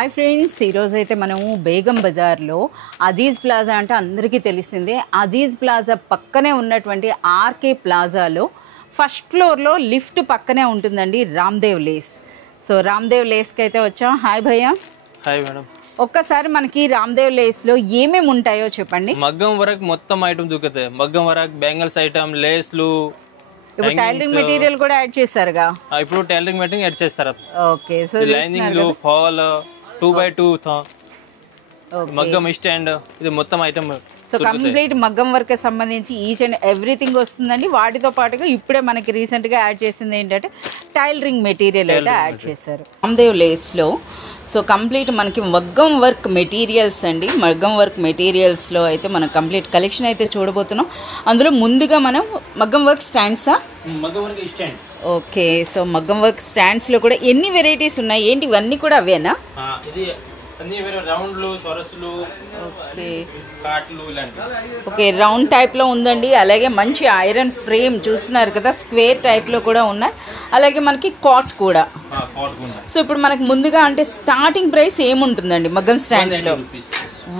Hi friends, ఈరోజు అయితే మనము బేగం బజార్లో అజీజ్ ప్లాజా అంటే అందరికీ తెలిసిందే. అజీజ్ ప్లాజా పక్కనే ఉన్నటువంటి ఆర్కే ప్లాజాలో ఫస్ట్ ఫ్లోర్లో లిఫ్ట్ పక్కనే ఉంటుందండి రామ్దేవ్ లేస్. సో రామ్దేవ్ లేస్కి అయితే వచ్చాం. హాయ్ భయ్యా. Hi madam. ఒక్కసారి మనకి రామ్దేవ్ లేస్లో ఏమేమి ఉంటాయో చెప్పండి. మగ్గం వరకు మొత్తం ఐటమ్ దొరుకుతాయి. మగ్గం వరకు బ్యాంగిల్స్ ఐటమ్, లేస్లు, ఇప్పుడు టైలరింగ్ మెటీరియల్ కూడా యాడ్ చేశారుగా. ఇప్పుడు టైలరింగ్ మెటీరియల్ యాడ్ చేస్తారు. Okay, so lining, fall, 2x2 మగ్గం స్టాండ్, ఇది మొత్తం ఐటమ్. సో కంప్లీట్ మగ్గం వర్క్ సంబంధించి ఈచ్ అండ్ ఎవ్రీథింగ్ వస్తుందండి. వాటితో పాటుగా ఇప్పుడే మనకి రీసెంట్ గా యాడ్ చేసింది ఏంటంటే టైలరింగ్ మెటీరియల్ అయితే యాడ్ చేశారు రామ్దేవ్ లేస్ లో. సో కంప్లీట్ మనకి మగ్గం వర్క్ మెటీరియల్స్ అండి. మగ్గం వర్క్ మెటీరియల్స్ లో అయితే మనం కంప్లీట్ కలెక్షన్ అయితే చూడబోతున్నాం. అందులో ముందుగా మనం మగ్గం వర్క్ స్టాండ్సా? మగ్గం వర్క్ స్టాండ్స్. ఓకే, సో మగ్గం వర్క్ స్టాండ్స్ లో కూడా ఎన్ని వెరైటీస్ ఉన్నాయి ఏంటి? ఇవన్నీ కూడా అవేనా? ఇది అన్ని రౌండ్లు, సొరస్లు, ఓకే కాట్లు ఇలాంటి. ఓకే, రౌండ్ టైప్లో ఉందండి. అలాగే మంచి ఐరన్ ఫ్రేమ్ చూస్తున్నారు కదా, స్క్వేర్ టైప్లో కూడా ఉన్నాయి. అలాగే మనకి కాట్ కూడా. సో ఇప్పుడు మనకి ముందుగా అంటే స్టార్టింగ్ ప్రైస్ ఏముంటుందండి మగ్గం స్టాండ్స్లో?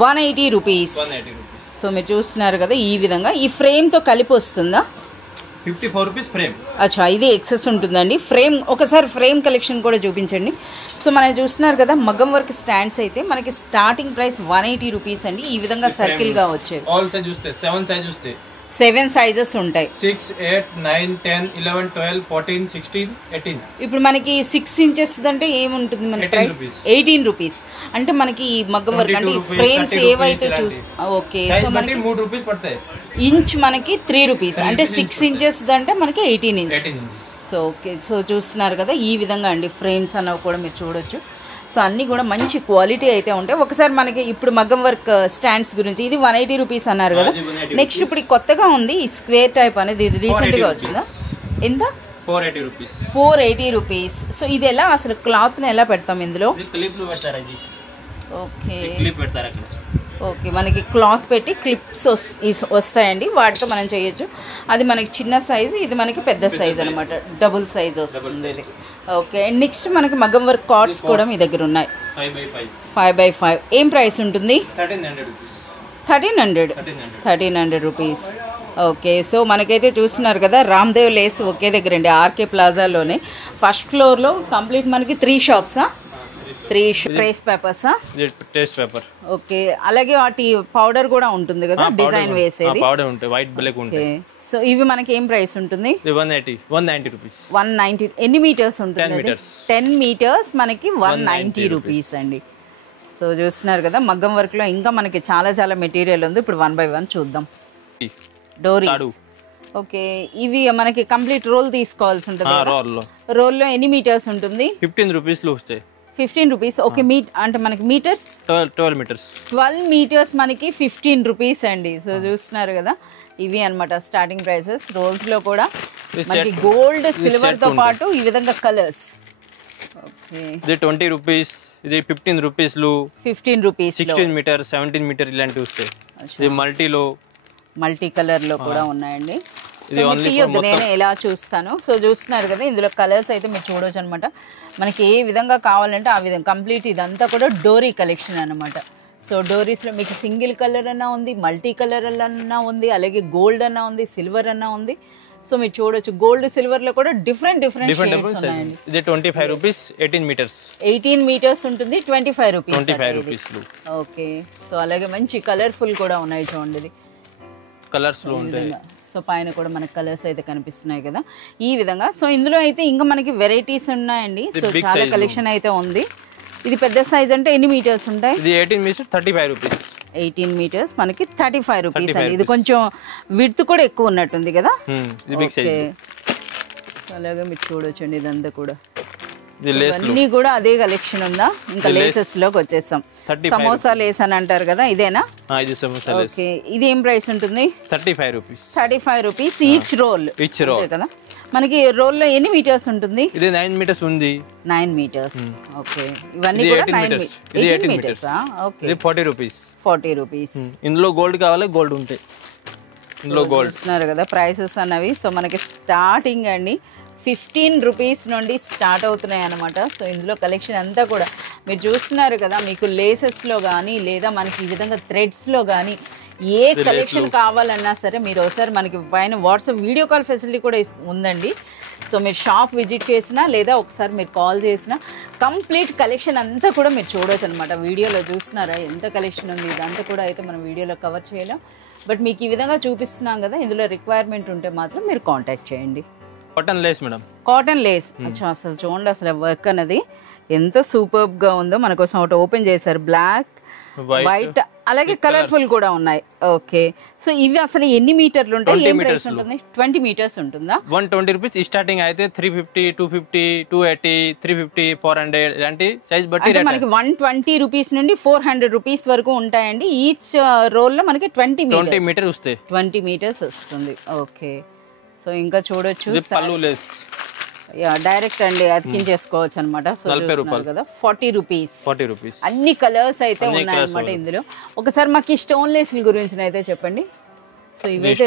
180 రూపీస్. సో మీరు చూస్తున్నారు కదా, ఈ విధంగా ఈ ఫ్రేమ్తో కలిపి వస్తుందా? 54 రూపీస్ ఫ్రేమ్. అచ్చా, ఇది ఎక్సెస్ ఉంటుందండి. ఫ్రేమ్ ఒకసారి ఫ్రేమ్ కలెక్షన్ కూడా చూపించండి. సో మనం చూస్తున్నారు కదా, మగ్గం వర్క్ స్టాండ్స్ అయితే మనకి స్టార్టింగ్ ప్రైస్ 180 రూపీస్ అండి. ఈ విధంగా సర్కిల్ గా వచ్చేవి. ఆల్ సైజ్ చూస్తే 7 సైజ్ చూస్తే 7 సైజెస్ ఉంటాయి. 6, 8, 9, 10, 11, 12, 14, 16, 18. ఇప్పుడు మనకి 6 ఇంచెస్ అంటే ఏముంటుంది మన ప్రైస్? 18 రూపీస్. అంటే మనకి ఈ మగ్గం వర్క్ అంటే ఈ ఫ్రేమ్స్ ఏవైతే ఓకే, సో మనకి 3 రూపీస్ పడతాయి. ఇంచ్ మనకి 3 రూపీస్. అంటే 6 ఇంచెస్ అంటే మనకి 18 ఇంచ్. సో ఓకే, సో చూస్తున్నారు కదా, ఈ విధంగా అండి ఫ్రేమ్స్ అన్నవి కూడా మీరు చూడొచ్చు. సో అన్నీ కూడా మంచి క్వాలిటీ అయితే ఉంటాయి. ఒకసారి మనకి ఇప్పుడు మగ్గం వర్క్ స్టాండ్స్ గురించి, ఇది 180 రూపీస్ అన్నారు కదా. నెక్స్ట్ ఇప్పుడు కొత్తగా ఉంది ఈ స్క్వేర్ టైప్ అనేది, ఇది రీసెంట్గా వచ్చిందా? ఎంత? 480 రూపీస్. సో ఇది ఎలా అసలు క్లాత్ని ఎలా పెడతాం ఇందులో? ఓకే ఓకే, మనకి క్లాత్ పెట్టి క్లిప్స్ వస్తాయండి, వాటితో మనం చేయొచ్చు. అది మనకి చిన్న సైజు, ఇది మనకి పెద్ద సైజ్ అనమాట, డబుల్ సైజ్ వస్తుంది ఇది. ఓకే, నెక్స్ట్ మనకి మగ్గం వర్క్ కార్డ్స్ కూడా మీ దగ్గర ఉన్నాయి. 5x5 ఏం ప్రైస్ ఉంటుంది? 1300 రూపీస్. ఓకే, సో మనకైతే చూస్తున్నారు కదా, రామ్దేవ్ లేస్ ఒకే దగ్గర అండి, ఆర్కే ప్లాజాలోనే ఫస్ట్ ఫ్లోర్లో. కంప్లీట్ మనకి 3 షాప్సా? 3 ట్రేస్ పేపర్సా? Taste paper. ఓకే, అలాగే వాటి పౌడర్ కూడా ఉంటుంది కదా, డిజైన్ వేసేది. పౌడర్ ఉంటుంది, వైట్ బ్లాక్ ఉంటుంది. సో ఇవి మనకి ఏం ప్రైస్ ఉంటుంది? 190 రూపీస్. 190. ఎన్ని మీటర్స్ ఉంటుంది? 10 మీటర్స్ మనకి 190 రూపీస్ అండి. సో చూస్తున్నారు కదా, మగ్గం వర్క్ లో ఇంకా మనకి చాలా చాలా మెటీరియల్ ఉంది. ఇప్పుడు 1 by 1 చూద్దాం. డోరీ. ఓకే, ఇవి మనకి కంప్లీట్ రోల్ తీసుకోవాల్సి ఉంటుంది. రోల్లో ఎన్ని మీటర్స్ ఉంటుంది? 15 రూపీస్ లో వస్తాయి. 15 రూపీస్. ఓకే, అంటే మనకి మీటర్స్ 12 మీటర్స్. 12 మీటర్స్ మనకి 15 రూపీస్ అండి. సో చూస్తున్నారు కదా, ఇవి అన్నమాట స్టార్టింగ్ ప్రైసెస్. రోల్స్ లో కూడా మనకి గోల్డ్, సిల్వర్ తో పాటు ఈ విధంగా కలర్స్. ఓకే, ఇది 20 రూపీస్, ఇది 15 రూపీస్ లో 15 రూపీస్ 16 మీటర్, 17 మీటర్ ఇలాంటివి వస్తాయి. ఇది మల్టీలో, మల్టీ కలర్ లో కూడా ఉన్నాయండి. నేను ఎలా చూస్తాను. సో చూస్తున్నారు కదా, ఇందులో కలర్స్ అయితే మీరు చూడొచ్చు అనమాట. మనకి ఏ విధంగా కావాలంటే ఆ విధంగా కంప్లీట్ ఇదంతా కూడా డోరీ కలెక్షన్ అనమాట. సో డోరీస్లో మీకు సింగిల్ కలర్ అన్నా ఉంది, మల్టీ కలర్ అన్నా ఉంది, అలాగే గోల్డ్ అన్నా ఉంది, సిల్వర్ అన్నా ఉంది. సో మీరు చూడొచ్చు, గోల్డ్ సిల్వర్ లో కూడా డిఫరెంట్ షేడ్స్ ఉన్నాయండి. ఇది 25 రూపీస్, 18 మీటర్స్. 18 మీటర్స్ ఉంటుంది, 25 రూపీస్. ఓకే, సో అలాగే మంచి కలర్ఫుల్ కూడా ఉన్నాయి చూడండి, కలర్స్ లో ఉంటాయి. సో పైన కూడా మనకి కలర్స్ అయితే కనిపిస్తున్నాయి కదా, ఈ విధంగా. సో ఇందులో అయితే ఇంకా మనకి వెరైటీస్ ఉన్నాయండి. సో చాలా కలెక్షన్ అయితే ఉంది. ఇది పెద్ద సైజ్ అంటే ఎన్ని మీటర్స్ ఉంటాయి? ఇది 18 మీటర్స్, 35 రూపీస్. 18 మీటర్స్ మనకి 35 రూపీస్ అండి. ఇది కొంచెం విడ్త్ కూడా ఎక్కువ ఉన్నట్టుంది కదా. అలాగే మీరు చూడొచ్చండి, ఇదంతా కూడా అన్ని కూడా అదే కలెక్షన్ ఉందా? ఇంకా లేసెస్ లోకి వచ్చేసాం. సమోసా లేస్ అని అంటారు కదా, ఇదేనా? ఓకే, ఇది ఏం ప్రైస్ ఉంటుంది? 35 రూపీస్ ఈచ్ రోల్ కదా. మనకి రోల్ లో ఎన్ని మీటర్స్ ఉంటుంది? ఇది 9 మీటర్స్ ఉంది. 9 మీటర్స్. ఓకే, ఇవన్నీ కూడా 18 మీటర్స్. ఓకే, ఇది 40 రూపీస్. ఇందులో గోల్డ్ కావాలి, గోల్డ్ ఉంటాయి ఇందులో. గోల్డ్ చూస్తున్నారు కదా ప్రైసెస్ అన్నవి. సో మనకి స్టార్టింగ్ అండి 15 రూపీస్ నుండి స్టార్ట్ అవుతున్నాయి అనమాట. సో ఇందులో కలెక్షన్ అంతా కూడా మీరు చూస్తున్నారు కదా, మీకు లేసెస్లో కానీ లేదా మనకి ఈ విధంగా థ్రెడ్స్లో కానీ ఏ కలెక్షన్ కావాలన్నా సరే మీరు ఒకసారి మనకి పైన వాట్సాప్ వీడియో కాల్ ఫెసిలిటీ కూడా ఉందండి. సో మీరు షాప్ విజిట్ చేసినా లేదా ఒకసారి మీరు కాల్ చేసినా కంప్లీట్ కలెక్షన్ అంతా కూడా మీరు చూడవచ్చు అనమాట. వీడియోలో చూస్తున్నారా ఎంత కలెక్షన్ ఉంది, ఇదంతా కూడా అయితే మనం వీడియోలో కవర్ చేయలేం. బట్ మీకు ఈ విధంగా చూపిస్తున్నాం కదా, ఇందులో రిక్వైర్మెంట్ ఉంటే మాత్రం మీరు కాంటాక్ట్ చేయండి. Cotton lace madam, cotton lace. అచ్చా, అసలు చూడండి అసలు వర్క్ అనేది ఎంత సూపర్బ్ గా ఉందో. మన కోసం ఒకటి ఓపెన్ చేశారు, బ్లాక్ వైట్ అలాగే కలర్ఫుల్ కూడా ఉన్నాయి. ఓకే, సో ఇవి అసలు ఎన్ని మీటర్లు ఉంటాయి, 20 మీటర్స్ ఉంటుందా? 120 రూపీస్ స్టార్టింగ్ అయితే 350, 250, 280, 350, 400 ఇలాంటి సైజ్ బట్టి మనకి 120 రూపీస్ నుండి 400 రూపీస్ వరకు ఉంటాయండి. ఈచ్ రోల్ లో మనకి 20 మీటర్ వస్తాయి, 20 మీటర్స్ వస్తుంది. ఓకే, సో ఇంకా చూడొచ్చు పల్లు లేస్ డైరెక్ట్ అండి అతికించేసుకోవచ్చు అనమాట. సో కదా 40 రూపీస్ అన్ని కలర్స్ అయితే ఉన్నాయన్నమాట ఇందులో. ఒకసారి మాకు ఈ స్టోన్ లేస్ గురించి అయితే చెప్పండి. సో ఇవైతే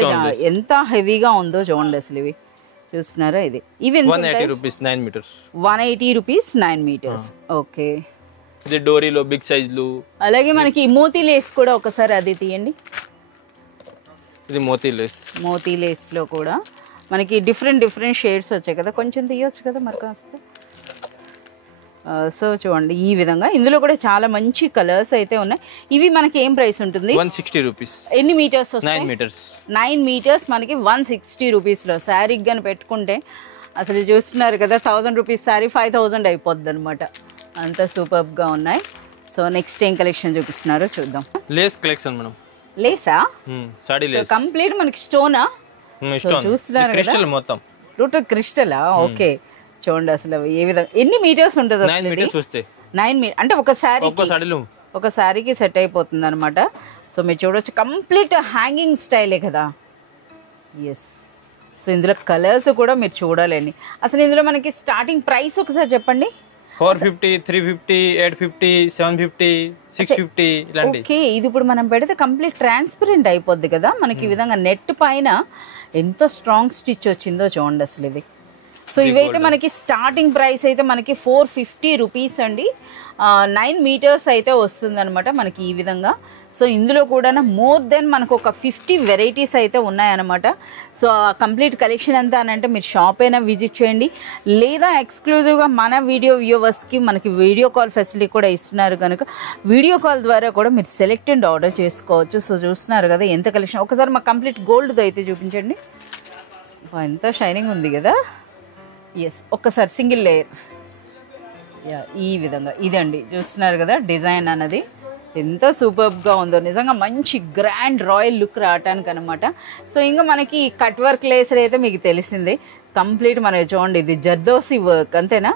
ఎంత హెవీగా ఉందో చూడండి అసలు. ఇవి చూస్తున్నారా, ఇది ఇవి 180 rupees 9 metres, 180 rupees 9 metres. Okay, ఇది డోరీలో బిగ్ సైజ్లు. అలాగే మనకి మోతీ లేస్ కూడా ఒకసారి అది తీయండి. ఇది మోతీ లేస్ లో కూడా మనకి డిఫరెంట్ షేడ్స్ వచ్చాయి కదా, కొంచెం తీయొచ్చు కదా మరి కాస్త. సో చూడండి ఈ విధంగా ఇందులో కూడా చాలా మంచి కలర్స్ అయితే ఉన్నాయి. ఇవి మనకి ఏం ప్రైస్ ఉంటుంది? 160 రూపీస్. ఎన్ని మీటర్స్ వస్తాయి? 9 మీటర్స్ మనకి 160 రూపీస్లో. శారీ గాని పెట్టుకుంటే అసలు చూస్తున్నారు కదా, 1000 రూపీస్ శారీ 5000 అయిపోద్ది అనమాట. అంత సూపర్గా ఉన్నాయి. సో నెక్స్ట్ ఏం కలెక్షన్ చూపిస్తున్నారో చూద్దాం. లేస్ కలెక్షన్ మనం. లేసా? సాడీ లేస్ కంప్లీట్ మనకి స్టోనా? చూస్తున్నారు కదా, మొత్తం రూట్ క్రిస్టలా? ఓకే, చూడండి అసలు ఏ విధంగా ఎన్ని మీటర్స్ ఉంటుంది? 9 మీటర్స్ వస్తాయి. 9 మీటర్ అంటే ఒక సారీకి సెట్ అయిపోతుంది అనమాట. సో మీరు చూడొచ్చు కంప్లీట్ హ్యాంగింగ్ స్టైలే కదా. ఎస్, సో ఇందులో కలర్స్ కూడా మీరు చూడాలండి. అసలు ఇందులో మనకి స్టార్టింగ్ ప్రైస్ ఒకసారి చెప్పండి. 450, 350, 850, 750, 650 ఇలాంటి. ఓకే, ఇది ఇప్పుడు మనం పెడితే కంప్లీట్ ట్రాన్స్పరెంట్ అయిపోద్ది కదా మనకి. ఈ విధంగా నెట్ పైన ఎంత స్ట్రాంగ్ స్టిచ్ వచ్చిందో చూడండి అసలు ఇది. సో ఇవైతే మనకి స్టార్టింగ్ ప్రైస్ అయితే మనకి 450 రూపీస్ అండి. 9 మీటర్స్ అయితే వస్తుంది అనమాట మనకి ఈ విధంగా. సో ఇందులో కూడా మోర్ దెన్ మనకు ఒక 50 వెరైటీస్ అయితే ఉన్నాయన్నమాట. సో కంప్లీట్ కలెక్షన్ అంతా అని అంటే మీరు షాప్ అయినా విజిట్ చేయండి, లేదా ఎక్స్క్లూజివ్గా మన వీడియో వ్యూవర్స్కి మనకి వీడియో కాల్ ఫెసిలిటీ కూడా ఇస్తున్నారు కనుక వీడియో కాల్ ద్వారా కూడా మీరు సెలెక్ట్ అండ్ ఆర్డర్ చేసుకోవచ్చు. సో చూస్తున్నారు కదా ఎంత కలెక్షన్. ఒకసారి మాకు కంప్లీట్ గోల్డ్తో అయితే చూపించండి. ఎంత షైనింగ్ ఉంది కదా. ఎస్, ఒక్కసారి సింగిల్ లేయర్ ఈ విధంగా ఇదండి చూస్తున్నారు కదా డిజైన్ అన్నది ఎంత సూపర్గా ఉందో. నిజంగా మంచి గ్రాండ్ రాయల్ లుక్ రావటానికి అనమాట. సో ఇంకా మనకి కట్ వర్క్ లేసర్ అయితే మీకు తెలిసిందే. కంప్లీట్ మనకి చూడండి, ఇది జర్దోసి వర్క్ అంతేనా?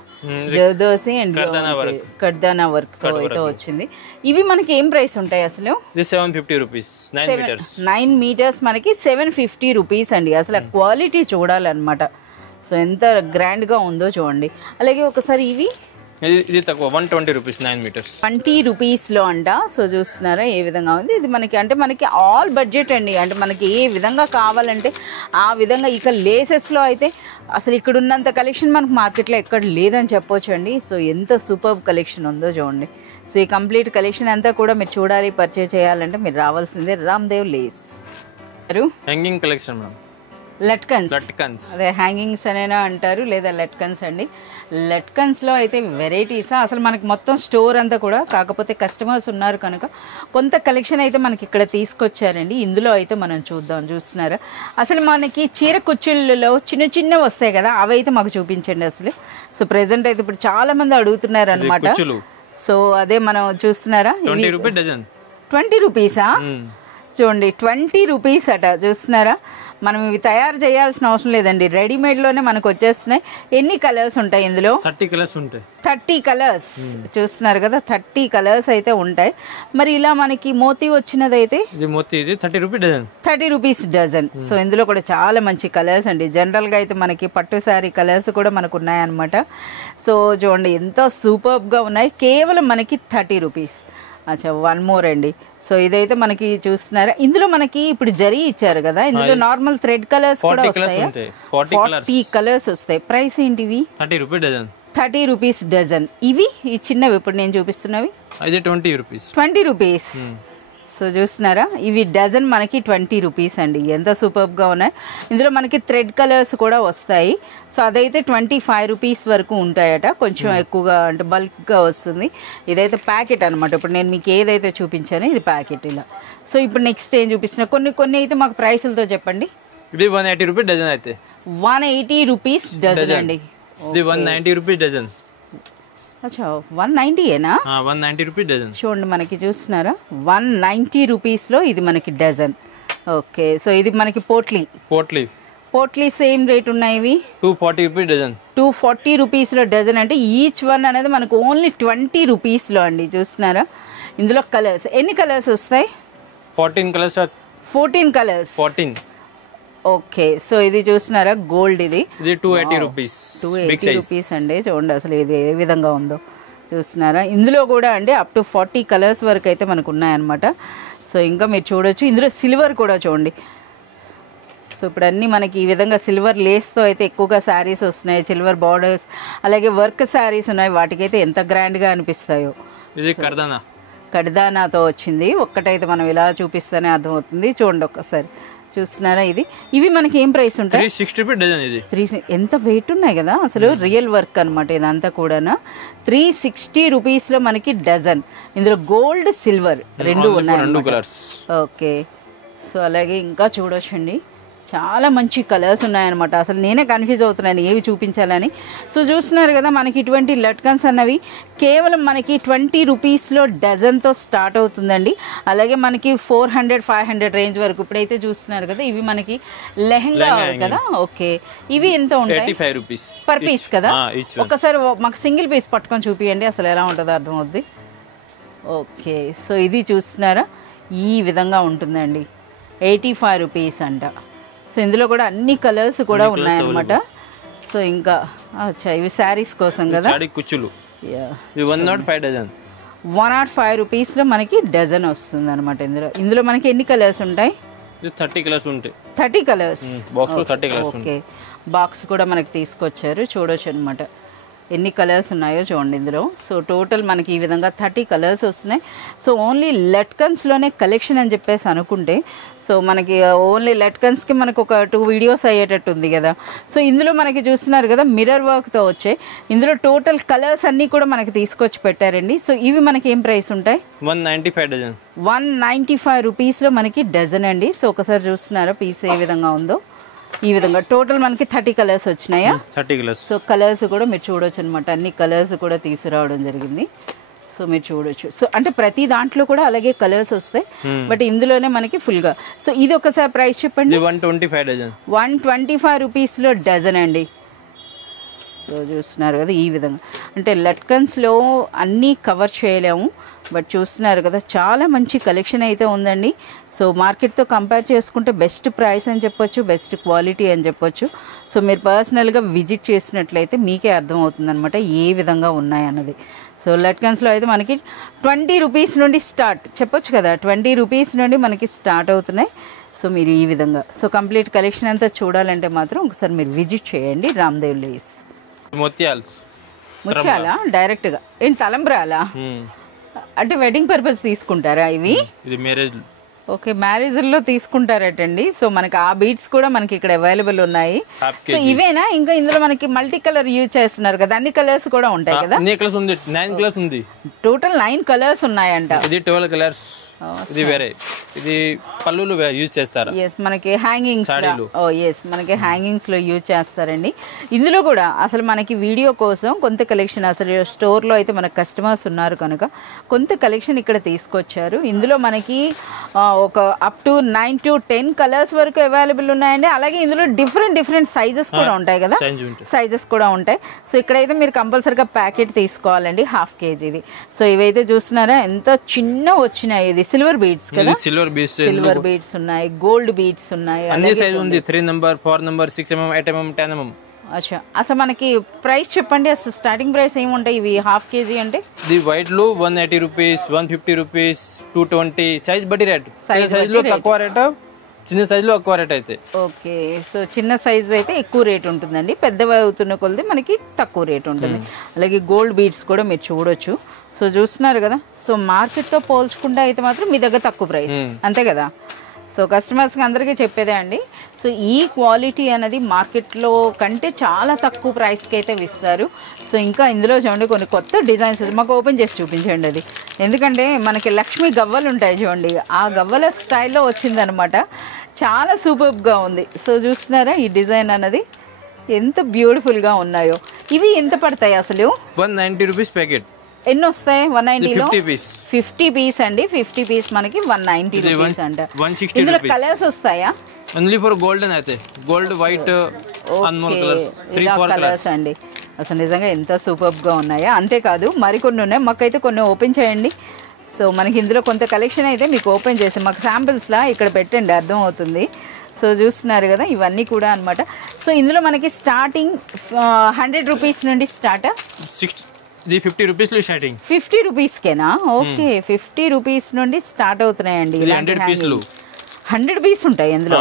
జర్దోసి అండ్ కర్దానా వర్క్ తో అయితే వచ్చింది. ఇవి మనకి ఏం ప్రైస్ ఉంటాయి అసలు? 750 రూపీస్ 9 మీటర్స్ మనకి 750 రూపీస్ అండి. అసలు క్వాలిటీ చూడాలన్నమాట. సో ఎంత గ్రాండ్ గా ఉందో చూడండి. అలాగే ఒకసారి ఇది తక్కువ 120 రూపీస్ 9 మీటర్స్, 20 రూపీస్లో అంట. సో చూస్తున్నారా ఏ విధంగా ఉంది. ఇది మనకి ఆల్ బడ్జెట్ అండి. అంటే మనకి ఏ విధంగా కావాలంటే ఆ విధంగా. ఇక లేసెస్లో అయితే అసలు ఇక్కడ ఉన్నంత కలెక్షన్ మనకు మార్కెట్లో ఎక్కడ లేదని చెప్పొచ్చు అండి. సో ఎంత సూపర్ కలెక్షన్ ఉందో చూడండి. సో ఈ కంప్లీట్ కలెక్షన్ అంతా కూడా మీరు చూడాలి, పర్చేజ్ చేయాలంటే మీరు రావాల్సిందే Ramdev lace. Hanging collection madam. లట్కన్స్ అదే హ్యాంగింగ్స్ అనేనా అంటారు, లేదా లట్కన్స్ అండి. లట్కన్స్లో అయితే వెరైటీస్ అసలు మనకి మొత్తం స్టోర్ అంతా కూడా. కాకపోతే కస్టమర్స్ ఉన్నారు కనుక కొంత కలెక్షన్ అయితే మనకి ఇక్కడ తీసుకొచ్చారండి. ఇందులో అయితే మనం చూస్తున్నారా అసలు మనకి చీర కుచ్చుళ్ళలో చిన్న వస్తాయి కదా, అవి అయితే మాకు చూపించండి అసలు. సో ప్రెసెంట్ అయితే ఇప్పుడు చాలా మంది అడుగుతున్నారు అనమాట. సో అదే మనం చూస్తున్నారా 20 రూపీసా? చూడండి 20 రూపీస్ అట. చూస్తున్నారా, మనం ఇవి తయారు చేయాల్సిన అవసరం లేదండి, రెడీమేడ్లోనే మనకు వచ్చేస్తున్నాయి. ఎన్ని కలర్స్ ఉంటాయి ఇందులో? 30 కలర్స్ ఉంటాయి. 30 కలర్స్ చూస్తున్నారు కదా, 30 కలర్స్ అయితే ఉంటాయి. మరి ఇలా మనకి మోతీ వచ్చినదైతే 30 రూపీస్ డజన్. సో ఇందులో కూడా చాలా మంచి కలర్స్ అండి. జనరల్గా అయితే మనకి పట్టు శారీ కలర్స్ కూడా మనకు ఉన్నాయన్నమాట. సో చూడండి ఎంత సూపర్గా ఉన్నాయి. కేవలం మనకి 30 రూపీస్. అచ్చా వన్ మోర్ అండి. సో ఇదైతే మనకి చూస్తున్నారా, ఇందులో మనకి ఇప్పుడు జరీ ఇచ్చారు కదా, ఇందులో నార్మల్ థ్రెడ్ కలర్స్ కూడా వస్తాయి. 40 కలర్స్ వస్తాయి. ప్రైస్ ఏంటివి? 30 రూపీస్ డజన్. 30 rupees dozen. ఇవి ఈ చిన్నవి ఇప్పుడు నేను చూపిస్తున్నవి 20 రూపీస్. 20 రూపీస్. సో చూస్తున్నారా, ఇవి డజన్ మనకి 20 రూపీస్ అండి. ఎంత సూపర్గా ఉన్నాయి. ఇందులో మనకి థ్రెడ్ కలర్స్ కూడా వస్తాయి. సో అదైతే 25 రూపీస్ వరకు ఉంటాయట, కొంచెం ఎక్కువగా అంటే బల్క్గా వస్తుంది. ఇదైతే ప్యాకెట్ అనమాట. ఇప్పుడు నేను మీకు ఏదైతే చూపించానో ఇది ప్యాకెట్ ఇలా. సో ఇప్పుడు నెక్స్ట్ ఏం చూపిస్తున్నా, కొన్ని అయితే మాకు ప్రైసులతో చెప్పండి. ఇది 180 రూపీస్ డజన్ అయితే 180 రూపీస్ డజన్ అండి. ఇది 190 రూపీస్ డజన్. అచ్చా 190ఏనా? 190 రూపీస్ డజన్. చూడండి మనకి చూస్తున్నారా, 190 రూపీస్లో ఇది మనకి డజన్. ఓకే, సో ఇది మనకి పోట్లీ సేమ్ రేట్ ఉన్నాయి. ఇవి 240 రూపీస్ డజన్. 240 రూపీస్లో డజన్. అంటే ఈచ్ వన్ అనేది మనకు ఓన్లీ 20 రూపీస్లో అండి. చూస్తున్నారా, ఇందులో కలర్స్ ఎన్ని కలర్స్ వస్తాయి? 14 కలర్స్. 14 కలర్స్. 14. ఓకే, సో ఇది చూస్తున్నారా, గోల్డ్. ఇది 280 రూపీస్. 280 రూపీస్ అండి. చూడండి అసలు ఇది ఏ విధంగా ఉందో చూస్తున్నారా. ఇందులో కూడా అండి అప్ టు 40 కలర్స్ వరకు అయితే మనకు ఉన్నాయన్నమాట. సో ఇంకా మీరు చూడొచ్చు, ఇందులో సిల్వర్ కూడా చూడండి. సో ఇప్పుడు అన్నీ మనకి ఈ విధంగా సిల్వర్ లేస్తో అయితే ఎక్కువగా శారీస్ వస్తున్నాయి. సిల్వర్ బార్డర్స్ అలాగే వర్క్ శారీస్ ఉన్నాయి. వాటికైతే ఎంత గ్రాండ్గా అనిపిస్తాయో. ఇది కడ్దానాతో వచ్చింది. ఒక్కటైతే మనం ఇలా చూపిస్తేనే అర్థమవుతుంది. చూడండి ఒక్కసారి. చూస్తున్నారా, ఇవి మనకి ఏం ప్రైస్ ఉంటాయి? 360 రూపీస్ డజన్. ఇది ఎంత వెయిట్ ఉన్నాయి కదా, అసలు రియల్ వర్క్ అనమాట ఇదంతా కూడా. 360 రూపీస్లో మనకి డజన్. ఇందులో గోల్డ్ సిల్వర్ రెండు ఉన్నాయి. ఓకే, సో అలాగే ఇంకా చూడొచ్చండి, చాలా మంచి కలర్స్ ఉన్నాయన్నమాట. అసలు నేనే కన్ఫ్యూజ్ అవుతున్నాను ఏవి చూపించాలని. సో చూస్తున్నారు కదా, మనకి ఇటువంటి లట్కన్స్ అన్నవి కేవలం మనకి 20 రూపీస్లో డజన్తో స్టార్ట్ అవుతుందండి. అలాగే మనకి 400-500 రేంజ్ వరకు ఇప్పుడైతే చూస్తున్నారు కదా, ఇవి మనకి లెహంగా కదా. ఓకే, ఇవి ఎంత ఉంటాయి? 85 రూపీస్ పర్ పీస్ కదా. ఒకసారి మాకు సింగిల్ పీస్ పట్టుకొని చూపియండి, అసలు ఎలా ఉంటుందో అర్థమవుద్ది. ఓకే, సో ఇది చూస్తున్నారా, ఈ విధంగా ఉంటుందండి. 85 రూపీస్ అంట. సో ఇందులో కూడా అన్ని కలర్స్ కూడా ఉన్నాయన్నమాట. సో ఇంకా ఇవి శారీస్ కోసం కదా. 105 రూపీస్లో మనకి డజన్ వస్తుంది అనమాట. ఇందులో మనకి ఎన్ని కలర్స్ ఉంటాయి? 30 కలర్స్ ఉంటాయి. 30 కలర్స్. ఓకే, బాక్స్ కూడా మనకి తీసుకొచ్చారు, చూడొచ్చు అనమాట ఎన్ని కలర్స్ ఉన్నాయో చూడండి ఇందులో. సో టోటల్ మనకి ఈ విధంగా 30 కలర్స్ వస్తున్నాయి. సో ఓన్లీ లట్కన్స్లోనే కలెక్షన్ అని చెప్పేసి అనుకుంటే, సో మనకి ఓన్లీ లట్కన్స్కి మనకు ఒక 2 వీడియోస్ అయ్యేటట్టు ఉంది కదా. సో ఇందులో మనకి చూస్తున్నారు కదా, మిర్రర్ వర్క్తో వచ్చాయి. ఇందులో టోటల్ కలర్స్ అన్నీ కూడా మనకి తీసుకొచ్చి పెట్టారండి. సో ఇవి మనకి ఏం ప్రైస్ ఉంటాయి? 195 డజన్. 195 రూపీస్లో మనకి డజన్ అండి. సో ఒకసారి చూస్తున్నారా పీస్ ఏ విధంగా ఉందో. ఈ విధంగా టోటల్ మనకి 30 కలర్స్ వచ్చినాయా? 30 కలర్స్. సో కలర్స్ కూడా మీరు చూడొచ్చు అనమాట, అన్ని కలర్స్ కూడా తీసుకురావడం జరిగింది. సో మీరు చూడొచ్చు. సో అంటే ప్రతి దాంట్లో కూడా అలాగే కలర్స్ వస్తాయి, బట్ ఇందులోనే మనకి ఫుల్గా. సో ఇది ఒకసారి ప్రైస్ చెప్పండి. 125 డజన్. 125 రూపీస్లో డజన్ అండి. సో చూస్తున్నారు కదా, ఈ విధంగా అంటే లట్కన్స్లో అన్నీ కవర్ చేయలేము, బట్ చూస్తున్నారు కదా, చాలా మంచి కలెక్షన్ అయితే ఉందండి. సో మార్కెట్తో కంపేర్ చేసుకుంటే బెస్ట్ ప్రైస్ అని చెప్పొచ్చు, బెస్ట్ క్వాలిటీ అని చెప్పొచ్చు. సో మీరు పర్సనల్గా విజిట్ చేసినట్లయితే మీకే అర్థమవుతుంది అనమాట ఏ విధంగా ఉన్నాయన్నది. సో లట్కన్స్లో అయితే మనకి 20 రూపీస్ నుండి స్టార్ట్ చెప్పొచ్చు కదా, 20 రూపీస్ నుండి మనకి స్టార్ట్ అవుతున్నాయి. సో మీరు ఈ విధంగా సో కంప్లీట్ కలెక్షన్ అంతా చూడాలంటే మాత్రం ఒకసారి మీరు విజిట్ చేయండి రామ్దేవ్ లేస్. ముత్యాలా డైరెక్ట్గా ఏంటి తలంబ్రాలా? అంటే వెడ్డింగ్ పర్పస్ తీసుకుంటారా ఇవి? ఓకే, మ్యారేజ్లో తీసుకుంటారటండి. సో మనకి ఆ బీడ్స్ కూడా మనకి ఇక్కడ అవైలబుల్ ఉన్నాయి. సో ఇవేనా? ఇంకా ఇందులో మనకి మల్టీ కలర్ యూజ్ చేస్తున్నారు కదా, అన్ని కలర్స్ కూడా ఉంటాయి కదా? 9 కలర్స్ ఉంది. టోటల్ 9 కలర్స్ ఉన్నాయంట. ఇది 12 కలర్స్. ఇది వేరే, ఇది పళ్ళులు యూజ్ చేస్తారు. ఎస్, మనకి హ్యాంగింగ్స్ మనకి హ్యాంగింగ్స్ లో యూజ్ చేస్తారండి. ఇందులో కూడా అసలు మనకి వీడియో కోసం కొంత కలెక్షన్, అసలు స్టోర్ లో అయితే మన కస్టమర్స్ ఉన్నారు కనుక కొంత కలెక్షన్ ఇక్కడ తీసుకొచ్చారు. ఇందులో మనకి ఒక అప్ టు 9 to 10 కలర్స్ వరకు అవైలబుల్ ఉన్నాయండి. అలాగే ఇందులో డిఫరెంట్ సైజెస్ కూడా ఉంటాయి కదా, సైజెస్ కూడా ఉంటాయి. సో ఇక్కడైతే మీరు కంపల్సరీగా ప్యాకెట్ తీసుకోవాలండి, 1/2 kg. సో ఇవైతే చూస్తున్నారా ఎంత చిన్న వచ్చినాయి. ఇది సిల్వర్ బీడ్స్ కదా, సిల్వర్ బీడ్స్ ఉన్నాయి, గోల్డ్ బీడ్స్ ఉన్నాయి, అన్ని సైజ్ ఉంది. 3 number, 4 number, 6 mm, 8 mm, 10 mm. అచ్చా అసలు మనకి ప్రైస్ చెప్పండి, అసలు స్టార్టింగ్ ప్రైస్ ఏముంటాయి ఇవి హాఫ్ కేజీ అంటే? ఇది వైట్ లో 180 రూపీస్, 150 రూపీస్, 220 సైజ్ బట్టి రేట్. సైజ్ లో తక్కువ రేట్, చిన్న సైజ్ లో ఎక్కువ రేట్ అయితే. ఓకే, సో చిన్న సైజ్ అయితే ఎక్కువ రేట్ ఉంటుందండి, పెద్దవి అవుతున్న కొలది మనకి తక్కువ రేట్ ఉంటుంది. అలాగే గోల్డ్ బీడ్స్ కూడా మీరు చూడొచ్చు. సో చూస్తున్నారు కదా, సో మార్కెట్తో పోల్చుకుంటే అయితే మాత్రం మీ దగ్గర తక్కువ ప్రైస్, అంతే కదా? సో కస్టమర్స్కి అందరికీ చెప్పేదే అండి, సో ఈ క్వాలిటీ అనేది మార్కెట్లో కంటే చాలా తక్కువ ప్రైస్కి అయితే ఇస్తారు. సో ఇంకా ఇందులో చూడండి కొన్ని కొత్త డిజైన్స్ మాకు ఓపెన్ చేసి చూపించండి అది, ఎందుకంటే మనకి లక్ష్మీ గవ్వలు ఉంటాయి చూడండి, ఆ గవ్వల స్టైల్లో వచ్చిందనమాట, చాలా సూపర్గా ఉంది. సో చూస్తున్నారా ఈ డిజైన్ అన్నది ఎంత బ్యూటిఫుల్గా ఉన్నాయో. ఇవి ఎంత పడతాయి అసలు? 190 రూపీస్ ప్యాకెట్. ఎన్ని వస్తాయి 190లో? 50 పీస్ అండి, 50 పీస్ మనకి 190 రూపీస్ అంట. ఇందులో కలర్స్ వస్తాయా? ఓన్లీ ఫర్ గోల్డెన్ అయితే గోల్డ్, వైట్, కలర్స్ అండి. అసలు నిజంగా ఎంత సూపర్ గా ఉన్నాయా. అంతేకాదు మరికొన్ని ఉన్నాయి, మాకైతే కొన్ని ఓపెన్ చేయండి. సో మనకి ఇందులో కొంత కలెక్షన్ అయితే మీకు ఓపెన్ చేసి మాకు శాంపిల్స్ లా ఇక్కడ పెట్టండి, అర్థం అవుతుంది. సో చూస్తున్నారు కదా ఇవన్నీ కూడా అనమాట. సో ఇందులో మనకి స్టార్టింగ్ 100 రూపీస్ నుండి స్టార్ట్, 50 రూపీస్ లో స్టార్టింగ్. 50 రూపీస్కేనా? ఓకే, 50 రూపీస్ నుండి స్టార్ట్ అవుతున్నాయండి. 100 పీస్ ఉంటాయి అందులో,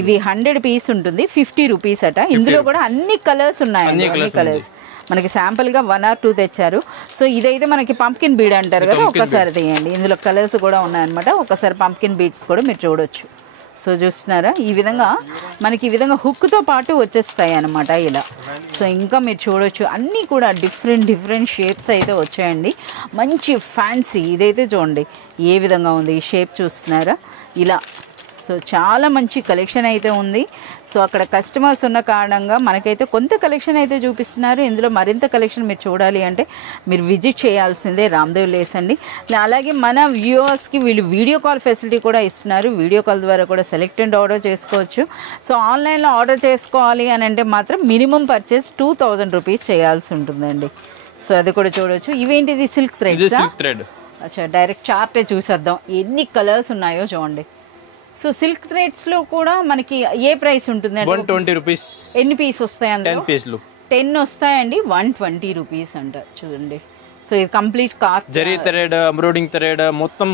ఇవి 100 పీస్ ఉంటుంది, 50 రూపీస్ అట. ఇందులో కూడా అన్ని కలర్స్ ఉన్నాయి, అన్ని కలర్స్ మనకి శాంపుల్ గా 1 or 2 తెచ్చారు. సో ఇదైతే మనకి పంప్కిన్ బీడ్ అంటారు కదా, ఒక్కసారి తీయండి, ఇందులో కలర్స్ కూడా ఉన్నాయన్నమాట. ఒకసారి పంప్కిన్ బీడ్స్ కూడా మీరు చూడొచ్చు. సో చూస్తున్నారా ఈ విధంగా మనకి ఈ విధంగా హుక్తో పాటు వచ్చేస్తాయి అన్నమాట ఇలా. సో ఇంకా మీరు చూడొచ్చు అన్నీ కూడా డిఫరెంట్ షేప్స్ అయితే వచ్చాయండి, మంచి ఫ్యాన్సీ. ఇదైతే చూడండి ఏ విధంగా ఉంది, ఈ షేప్ చూస్తున్నారా ఇలా. సో చాలా మంచి కలెక్షన్ అయితే ఉంది. సో అక్కడ కస్టమర్స్ ఉన్న కారణంగా మనకైతే కొంత కలెక్షన్ అయితే చూపిస్తున్నారు. ఇందులో మరింత కలెక్షన్ మీరు చూడాలి అంటే మీరు విజిట్ చేయాల్సిందే రామ్దేవ్ లేస్ అండి. అలాగే మన వ్యూవర్స్కి వీళ్ళు వీడియో కాల్ ఫెసిలిటీ కూడా ఇస్తున్నారు, వీడియో కాల్ ద్వారా కూడా సెలెక్టెడ్ ఆర్డర్ చేసుకోవచ్చు. సో ఆన్లైన్లో ఆర్డర్ చేసుకోవాలి అని అంటే మాత్రం మినిమం పర్చేస్ 2000 రూపీస్ చేయాల్సి ఉంటుందండి. సో అది కూడా చూడవచ్చు. ఇవేంటిది సిల్క్ థ్రెడ్. అచ్చా డైరెక్ట్ చార్టే చూసేద్దాం ఎన్ని కలర్స్ ఉన్నాయో చూడండి. సో సిల్క్ థ్రెడ్స్ లో కూడా మనకి ఏ ప్రైస్ ఉంటుంది? 120 రూపీస్. ఎన్ని పీస్ వస్తాయి అందులో? 10 పీస్లు. 10 వస్తాయండి, 120 రూపీస్ అంట చూడండి. సో ఇది కంప్లీట్ కాట్ జరీ థ్రెడ్, ఎంబ్రాయిడింగ్ థ్రెడ్ మొత్తం.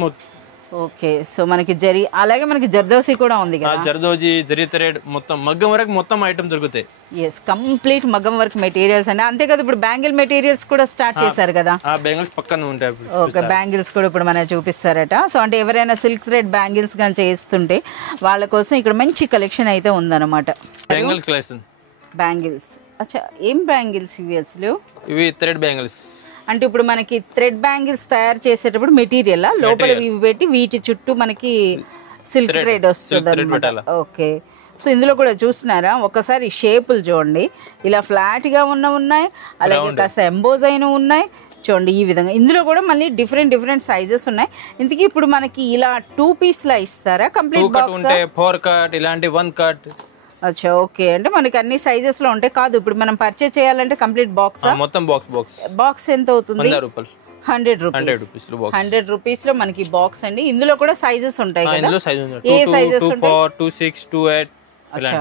ఓకే, సో మనకి జరీ, అలాగే మనకి జర్దోసి కూడా ఉంది కదా, జర్దోజీ, జరీ థ్రెడ్ మొత్తం మగ్గం వరకు మొత్తం ఐటమ్ దొరుకుతాయి. ఎస్, కంప్లీట్ మగ్గం వర్క్ మెటీరియల్స్ అండి. అంతేకాదు ఇప్పుడు బ్యాంగిల్ మెటీరియల్స్ కూడా స్టార్ట్ చేశారు కదా, బ్యాంగిల్స్ పక్కన ఉంటాయి. ఓకే, బ్యాంగిల్స్ కూడా ఇప్పుడు మనకి చూపిస్తారట. సో అంటే ఎవరైనా సిల్క్ థ్రెడ్ బ్యాంగిల్స్ కానీ చేస్తుంటే వాళ్ళ కోసం ఇక్కడ మంచి కలెక్షన్ అయితే ఉందన్నమాట. Bangles collection, bangles. అచ్చా ఏం బ్యాంగిల్స్ ఇవి అసలు? ఇవి థ్రెడ్ బ్యాంగిల్స్. అంటే ఇప్పుడు మనకి థ్రెడ్ బ్యాంగిల్స్ తయారు చేసేటప్పుడు మెటీరియల్ లోపల ఇవి పెట్టి వీటి చుట్టూ మనకి సిల్క్ థ్రెడ్ వస్తుంది. ఓకే, సో ఇందులో కూడా చూస్తున్నారా ఒకసారి షేపులు చూడండి, ఇలా ఫ్లాట్ గా ఉన్నాయి, అలాగే కాస్త ఎంబోజ్ అయిన ఉన్నాయి చూడండి ఈ విధంగా. ఇందులో కూడా మళ్ళీ డిఫరెంట్ సైజెస్ ఉన్నాయి. ఇంతకీ ఇప్పుడు మనకి ఇలా 2 పీస్ లా ఇస్తారా కంప్లీట్ బాక్స్? 4 కట్, ఇలాంటి 1 కట్. అచ్చా ఓకే, అంటే మనకి అన్ని సైజెస్ లో ఉంటాయి. కాదు ఇప్పుడు మనం పర్చేస్ చేయాలంటే కంప్లీట్ బాక్స్, మొత్తం బాక్స్ ఎంత అవుతుంది? 100 రూపీస్. 100 రూపీస్ లో మనకి బాక్స్ అండి. ఇందులో కూడా సైజెస్ ఉంటాయి కదా, ఏ సైజెస్ ఉంటాయి? 26, 28. అచ్చా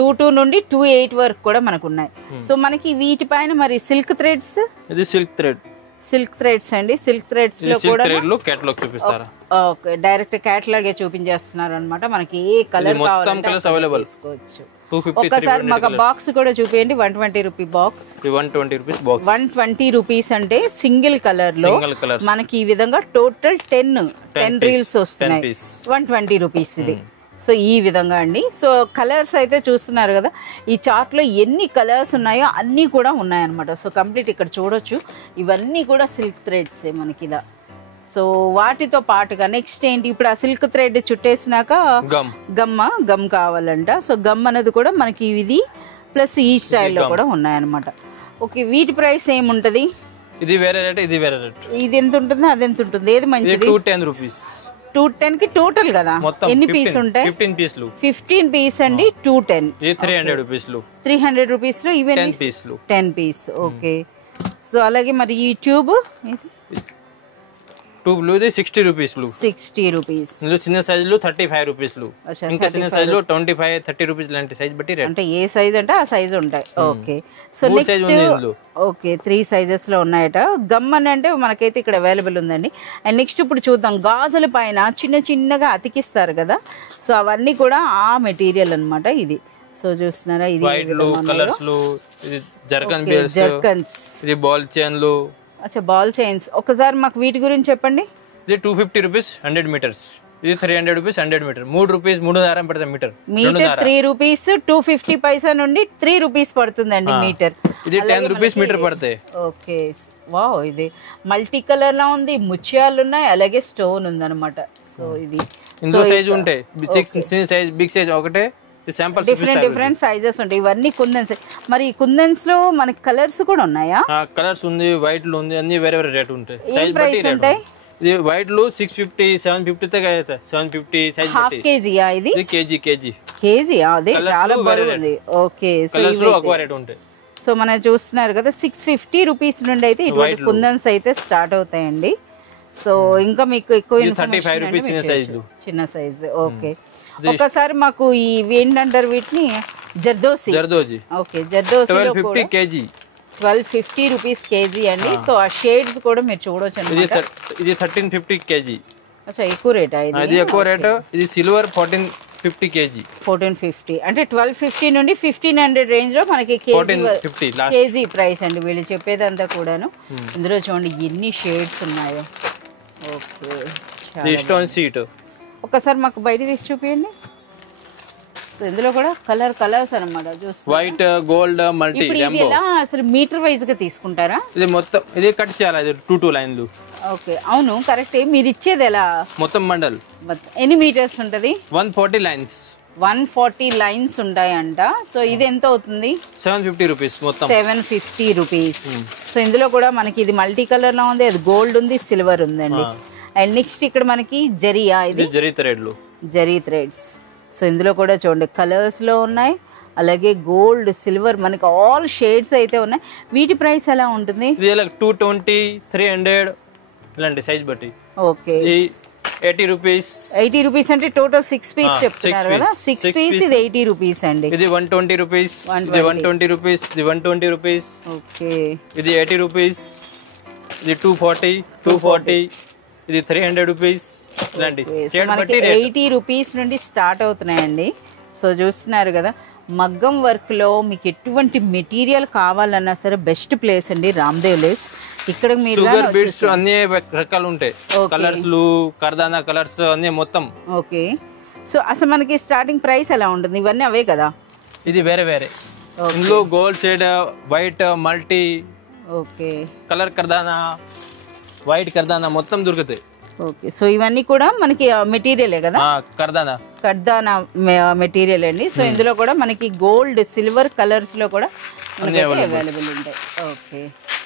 22 నుండి 28 వరకు కూడా మనకు ఉన్నాయి. సో మనకి వీటిపైన మరి సిల్క్ థ్రెడ్స్, ఇది సిల్క్ థ్రెడ్స్ అండి. సిల్క్ థ్రెడ్స్ లో కూడా కేటలాగ్ చూపిస్తారా? ఓకే, డైరెక్ట్ కేటలాగే చూపించేస్తున్నారు అన్నమాట. మనకి ఏ కలర్ కావాలంటే తీసుకోవచ్చు. ఒకసారి మాకు బాక్స్ కూడా చూపించండి. 120 rupee box. 120 rupees box. 120 rupees అంటే సింగిల్ కలర్ లో మనకి ఈ విధంగా టోటల్ 10 రీల్స్ వస్తున్నాయి. 120 రూపీస్ ఇది. సో ఈ విధంగా అండి. సో కలర్స్ అయితే చూస్తున్నారు కదా, ఈ చార్ట్ లో ఎన్ని కలర్స్ ఉన్నాయో అన్నీ కూడా ఉన్నాయన్నమాట. సో కంప్లీట్ ఇక్కడ చూడొచ్చు, ఇవన్నీ కూడా సిల్క్ థ్రెడ్స్ మనకి ఇలా. సో వాటితో పాటుగా నెక్స్ట్ ఏంటి, ఇప్పుడు ఆ సిల్క్ థ్రెడ్ చుట్టేసినాక గమ్ కావాలంట. సో గమ్ అనేది కూడా మనకి ఇది ప్లస్ ఈ స్టైల్లో కూడా ఉన్నాయన్నమాట. ఓకే, వీటి ప్రైస్ ఏముంటది? ఇది వేరే రేట్, ఇది వేరే రేట్. ఇది ఎంత ఉంటుంది, అది ఎంత ఉంటుంది? ఏది మంచిది? 210 రూపీస్. 210 కి టోటల్ కదా, ఎన్ని పీస్ ఉంటాయి? 15 పీస్ అండి. 210. 300 రూపీస్లు. 300 రూపీస్ లో ఇవన్నీ 10 పీస్. ఓకే, సో అలాగే మరి ఈ ట్యూబ్ టూ బ్లూ ఇది 60 రూపీస్ 60 రూపీస్. ఇందులో చిన్న సైజులు 35 రూపీస్, ఇంకా చిన్న సైజులో 25, 30 రూపీస్ లాంటి సైజ్ బట్టి రేట్. అంటే ఏ సైజ్ అంటే ఆ సైజ్ ఉంటాయి. Okay. So next okay 3 sizes లో ఉన్నాయట. గమ్ అని అంటే మనకైతే ఇక్కడ అవైలబుల్ ఉందండి. అండ్ నెక్స్ట్ ఇప్పుడు చూద్దాం గాజుల పైన చిన్న చిన్నగా అతికిస్తారు కదా, సో అవన్నీ కూడా ఆ మెటీరియల్ అన్నమాట ఇది. సో చూస్తున్నారా, ఇది కలర్స్ లో ఇది జర్కన్స్, ఇది బాల్ చైన్లు. అచ్చా బాల్ చైన్స్. ఒకసారి మాకు వీటి గురించి చెప్పండి. ఇది 250 రూపీస్ 100 మీటర్స్, ఇది 300 రూపీస్ 100 మీటర్. 3 రూపీస్ 3 దారం పడుతుంది మీటర్. 3 రూపీస్ 250 పైసా నుండి 3 రూపీస్ పడుతుందండి మీటర్. ఇది 10 రూపీస్ మీటర్ పడతాయి. ఓకే వావ్, ఇది మల్టీ కలర్ లా ఉంది, ముత్యాలు ఉన్నాయి, అలాగే స్టోన్ ఉంది అనమాట. సో ఇది ఇందులో సైజ్ ఉంటాయి, సైజ్ బిగ్ సైజ్ ఒకటే, డిఫరెంట్ సైజెస్ ఉంటాయి. ఇవన్నీ కుందన్స్. మరి కుందన్స్ లో మనకి కలర్స్ కూడా ఉన్నాయా? కలర్స్ ఉంది, వైట్ లో ఉంది, అన్ని వేరే వేరే రేట్ ఉంటాయి. ఏం ప్రైస్ ఉంటాయి? ఇది వైట్ లో 650, 750 తగ్గ 750 సైజ్. హాఫ్ కేజీయా ఇది? కేజీ అదే చాలా బరువు ఉంది. ఓకే. సో ఇవి ఎక్కువ రేట్ ఉంటాయి. సో మనం చూస్తున్నారు కదా 650 రూపీస్ నుండి అయితే ఇటువంటి కుందన్స్ అయితే స్టార్ట్ అవుతాయండి. సో ఇంకా మీకు ఎక్కువ చిన్న సైజ్. ఓకే. ఒకసారి మాకు ఇవి ఏంటంటారు వీటిని, zardozi. Okay zardozi 1250 rupees KG అండి. సో ఆ షేడ్స్ కూడా మీరు చూడొచ్చు అన్నమాట. ఇది 1350 కేజీ. అచ్చా ఎక్కువ రేటా ఇది? ఇది ఎక్కువ రేట్. ఇది సిల్వర్ 1450 కేజీ. 1450 అంటే 1250 నుండి 1500 రేంజ్ లో మనకి కేజీ ప్రైస్ అండి వీళ్ళు చెప్పేదంతా కూడాను. ఇందులో చూడండి ఎన్ని షేడ్స్ ఉన్నాయో. ఓకే. స్టోన్ సీట్ ఒకసారి మాకు బయట తీసి చూపించండి. సో ఇందులో కూడా కలర్స్ అన్నమాట. White, gold, multi. ఇప్పుడు ఎలా అసలు మీటర్ వైజ్ గా తీసుకుంటారా? ఇది మొత్తం ఇది కట్ చేయాలి, ఇది 2 లైన్లు. ఓకే అవును కరెక్ట్. మీరు ఇచ్చేది ఎలా? మొత్తం మండల్ ఎన్ని మీటర్స్ ఉంటది? 140 లైన్స్. 140 లైన్స్ ఉంటాయంట. సో ఇది ఎంత అవుతుంది? 750 రూపీస్ మొత్తం. 750 రూపీస్. సో ఇందులో కూడా మనకి ఇది మల్టీ కలర్ లో ఉంది, అది గోల్డ్ ఉంది, సిల్వర్ ఉందండి. అండ్ నెక్స్ట్ ఇక్కడ మనకి జరియా, ఇది జరీ థ్రెడ్స్. సో ఇందులో కూడా చూడండి కలర్స్ లో ఉన్నాయి, అలాగే గోల్డ్, సిల్వర్, మనకి ఆల్ షేడ్స్ అయితే ఉన్నాయి. వీటి ప్రైస్ ఎలా ఉంటుంది? 220, 300 ఇలాంటి సైజ్ బట్టి. ఓకే. 80 రూపీస్. 80 రూపీస్ అంటే టోటల్ 6 పీస్ చెప్తున్నారు కదా. 6 పీస్ ఇది 80 రూపీస్ అండి. ఇది 120 రూపీస్, ఇది 120 రూపీస్, ఇది 120 రూపీస్. ఓకే. ఇది 80 రూపీస్, ఇది 240, ఇది 300 రూపీస్. మనకి 80 రూపీస్ నుండి స్టార్ట్ అవుతున్నాయండి. సో చూస్తున్నారు కదా, మగ్గం వర్క్ లో మీకు ఎటువంటి మెటీరియల్ కావాలన్నా సరే బెస్ట్ ప్లేస్ అండి రామ్దేవ్ లేస్. ఇక్కడ మీరు అన్ని రకాలు ఉంటాయి, కలర్స్, కర్దానా కలర్స్ అన్ని మొత్తం. ఓకే. సో అసలు మనకి స్టార్టింగ్ ప్రైస్ ఎలా ఉంటుంది? ఇవన్నీ అవే కదా? ఇది వేరే. ఇందులో gold shade, white, multi, okay, colour కర్దానా, వైట్ కర్దానా మొత్తం దొరుకుతాయి. ఓకే. సో ఇవన్నీ కూడా మనకి మెటీరియలే కదా? కర్దానా మెటీరియల్ అండి. సో ఇందులో కూడా మనకి గోల్డ్, సిల్వర్ కలర్స్ లో కూడా అవైలబుల్ ఉంటాయి. ఓకే.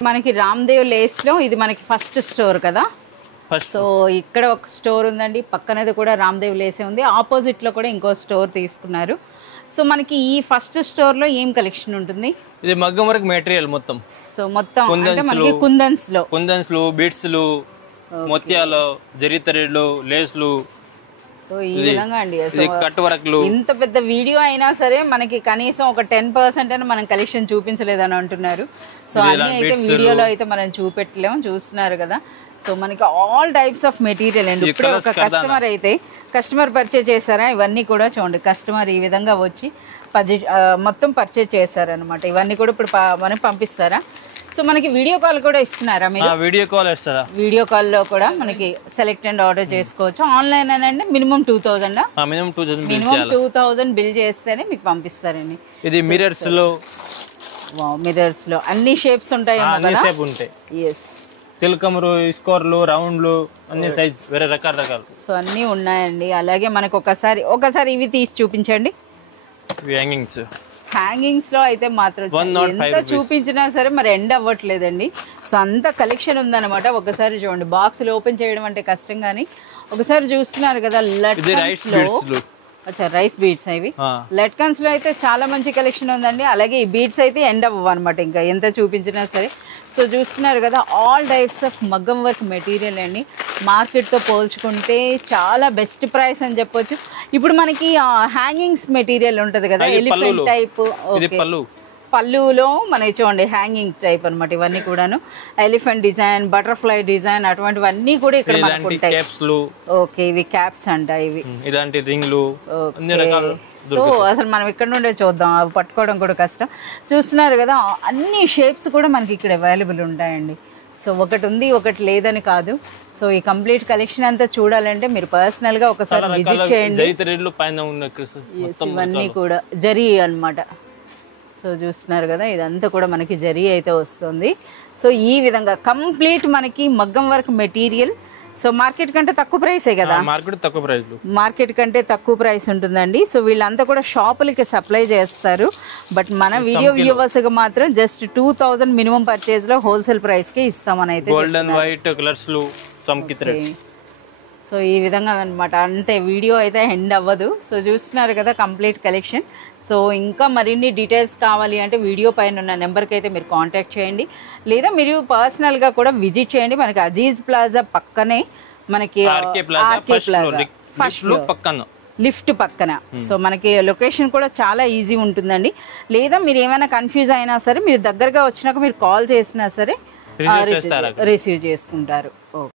మనకి రామ్దేవ్ లేస్ లో ఇది మనకి ఫస్ట్ స్టోర్ కదా. సో ఇక్కడ ఒక స్టోర్ ఉందండి, పక్కనది కూడా రామ్దేవ్ లేసే ఉంది, ఆపోజిట్ లో కూడా ఇంకో స్టోర్ తీసుకున్నారు. సో మనకి ఈ ఫస్ట్ స్టోర్ లో ఏం కలెక్షన్ ఉంటుంది? ఇది మగ్గం వర్క్ మెటీరియల్ మొత్తం. సో మొత్తం అంటే మనకి కుందన్స్ లో బీట్స్, ముత్యాలు, జరీ థ్రెడ్లు, లేస్లు. సో ఈ విధంగా అండి ఇంత పెద్ద వీడియో అయినా సరే మనకి కనీసం ఒక 10% అని మనం కలెక్షన్ చూపించలేదని అంటున్నారు. సో అన్ని అయితే వీడియోలో అయితే మనం చూపెట్టలేము, చూస్తున్నారు కదా. సో మనకి ఆల్ టైప్స్ ఆఫ్ మెటీరియల్ అండి. ఇప్పుడు ఒక కస్టమర్ పర్చేజ్ చేశారా, ఇవన్నీ కూడా చూడండి కస్టమర్ ఈ విధంగా వచ్చి మొత్తం పర్చేజ్ చేశారనమాట. ఇవన్నీ కూడా ఇప్పుడు మనకి పంపిస్తారా? సో మనకి వీడియో కాల్ కూడా ఇస్తున్నారా మీరు? వీడియో కాల్ లో కూడా మనకి సెలెక్ట్ అండ్ ఆర్డర్ చేసుకోవచ్చు. ఆన్లైన్ అనండి మినిమం 2000 మినిమం 2000 బిల్ చేస్తేనే మీకు పంపిస్తారండి. ఇది మిర్రర్స్ లో అన్ని షేప్స్ ఉంటాయి. తిలకములు, స్కోర్లు, రౌండ్లు, అన్ని సైజ్ వేరే రకాలు. సో అన్ని ఉన్నాయండి. అలాగే మనకు ఒకసారి ఇవి తీసి చూపించండి. హ్యాంగింగ్స్ లో అయితే మాత్రం ఎంత చూపించినా సరే మరి ఎండ్ అవ్వట్లేదండి. సో అంత కలెక్షన్ ఉందన్నమాట. ఒకసారి చూడండి, బాక్స్ ఓపెన్ చేయడం అంటే కష్టం, కానీ ఒకసారి చూస్తున్నారు కదా అచ్చా రైస్ బీడ్స్ ఇవి లెట్కన్స్ లో అయితే చాలా మంచి కలెక్షన్ ఉందండి. అలాగే ఈ బీడ్స్ అయితే ఎండ్ అవ్వవు అనమాట, ఇంకా ఎంత చూపించినా సరే. సో చూస్తున్నారు కదా ఆల్ టైప్స్ ఆఫ్ మగ్గం వర్క్ మెటీరియల్ అండి. మార్కెట్తో పోల్చుకుంటే చాలా బెస్ట్ ప్రైస్ అని చెప్పొచ్చు. ఇప్పుడు మనకి హ్యాంగింగ్స్ మెటీరియల్ ఉంటుంది కదా ఎలిఫెంట్ టైప్, పళ్ళులో మనకి చూడండి హ్యాంగింగ్ టైప్ అనమాట. ఇవన్నీ కూడాను ఎలిఫెంట్ డిజైన్, బటర్ఫ్లై డిజైన్ అటువంటివన్నీ కూడా ఇక్కడ మనకు ఉంటాయి. ఓకే ఇవి క్యాప్స్ అంట, ఇవి ఇలాంటి రింగ్లు. సో అసలు మనం ఇక్కడ నుండే చూద్దాం, అవి పట్టుకోవడం కూడా కష్టం. చూస్తున్నారు కదా అన్ని షేప్స్ కూడా మనకి ఇక్కడ అవైలబుల్ ఉంటాయండి. సో ఒకటి ఉంది ఒకటి లేదని కాదు. సో ఈ కంప్లీట్ కలెక్షన్ అంతా చూడాలంటే మీరు పర్సనల్ గా ఒకసారి విజిట్ చేయండి. ఇవన్నీ కూడా జరీ అన్నమాట. సో చూస్తున్నారు కదా ఇదంతా కూడా మనకి జరీ అయితే వస్తుంది. సో ఈ విధంగా కంప్లీట్ మనకి మగ్గం వర్క్ మెటీరియల్. సో మార్కెట్ కంటే తక్కువ ప్రైసే కదా, మార్కెట్ కంటే తక్కువ ప్రైస్ ఉంటుందండి. సో వీళ్ళంతా కూడా షాపులకి సప్లై చేస్తారు. బట్ మన వీడియో వ్యూవర్స్ గా మాత్రం జస్ట్ 2000 మినిమం పర్చేజ్ లో హోల్సేల్ ప్రైస్ కి ఇస్తామని అయితే. సో ఈ విధంగా అనమాట, అంతే వీడియో అయితే ఎండ్ అవ్వదు. సో చూస్తున్నారు కదా కంప్లీట్ కలెక్షన్. సో ఇంకా మరిన్ని డీటెయిల్స్ కావాలి అంటే వీడియో పైన ఉన్న నెంబర్కి అయితే మీరు కాంటాక్ట్ చేయండి, లేదా మీరు పర్సనల్గా కూడా విజిట్ చేయండి. మనకి అజీజ్ ప్లాజా పక్కనే మనకి ఆర్కే ప్లాజా ఫస్ట్ లిఫ్ట్ పక్కన. సో మనకి లొకేషన్ కూడా చాలా ఈజీ ఉంటుందండి. లేదా మీరు ఏమైనా కన్ఫ్యూజ్ అయినా సరే మీరు దగ్గరగా వచ్చినాక మీరు కాల్ చేసినా సరే రిసీవ్ చేసుకుంటారు. ఓకే.